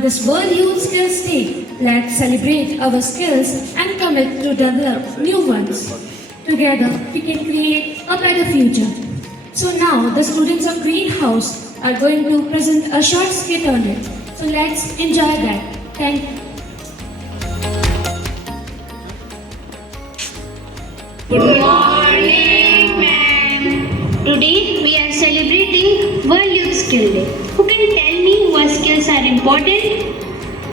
This World Youth Skills Day, let's celebrate our skills and commit to develop new ones. Together, we can create a better future. So now, the students of Greenhouse are going to present a short skit on it. So let's enjoy that. Thank you. Good morning, ma'am. Today we are celebrating World Youth Skill Day. Who can tell me why skills are important?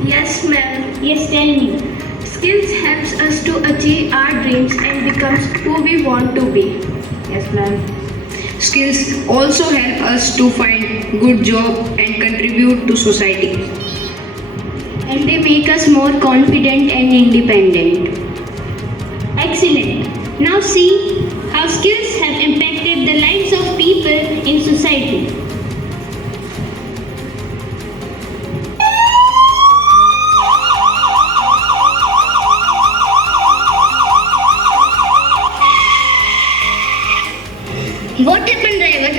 Yes, ma'am. Yes, tell me. Skills helps us to achieve our dreams and becomes who we want to be. Yes, ma'am. Skills also help us to find good job and contribute to society. And they make us more confident and independent. Excellent. Now see how skills have impacted the lives of people in society. What happened, driver?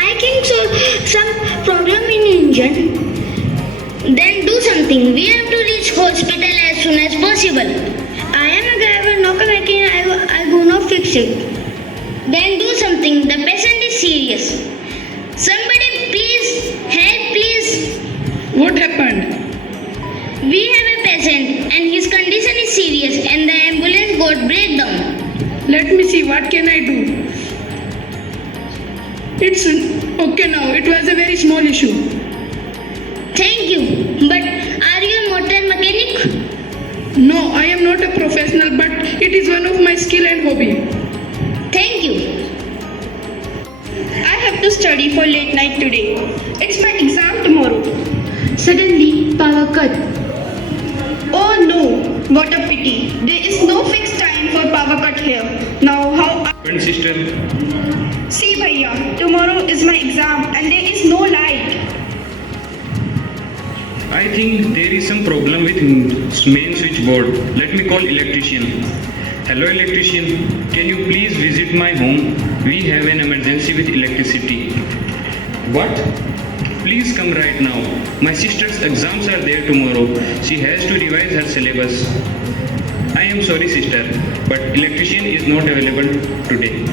I think so. Some problem in engine. Then do something. We have to reach hospital as soon as possible. I am a driver, not a mechanic. I go not fix it. Then do something. The patient is serious. Somebody please help, please. What happened? We have a patient and his condition is serious and the ambulance got breakdown. Let me see, what can I do? It's okay now. It was a very small issue. Thank you. But are you a motor mechanic? No, I am not a professional, but it is one of my skill and hobby. Thank you. I have to study for late night today. It's my exam tomorrow. Suddenly, power cut. Oh no, what a pity. There is no fixed time for power cut here. Now how Sister, See bhaiya, tomorrow is my exam and there is no light. I think there is some problem with main switchboard. Let me call electrician. Hello electrician, can you please visit my home? We have an emergency with electricity. What? Please come right now. My sister's exams are there tomorrow. She has to revise her syllabus. I am sorry sister, but electrician is not available today.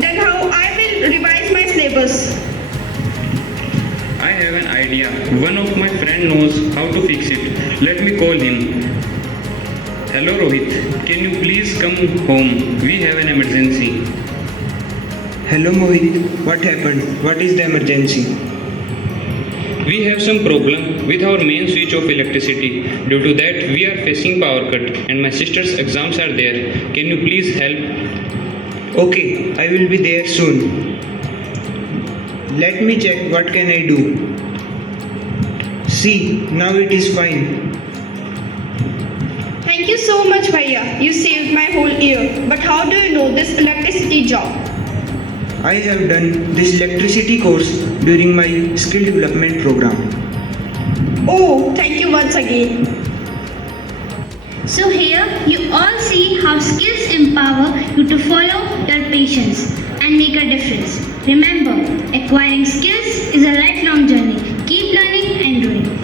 Then how I will revise my syllabus? I have an idea. One of my friend knows how to fix it. Let me call him. Hello Rohit, can you please come home? We have an emergency. Hello Mohit, what happened? What is the emergency? We have some problem with our main switch of electricity. Due to that, we are facing power cut and my sister's exams are there. Can you please help? Okay, I will be there soon. Let me check what can I do. See, now it is fine. Thank you so much bhaiya. You saved my whole year. But how do you know this electricity job? I have done this electricity course during my skill development program. Oh, thank you once again. So here you all see how skills empower you to follow your passions and make a difference. Remember, acquiring skills is a lifelong journey. Keep learning and doing.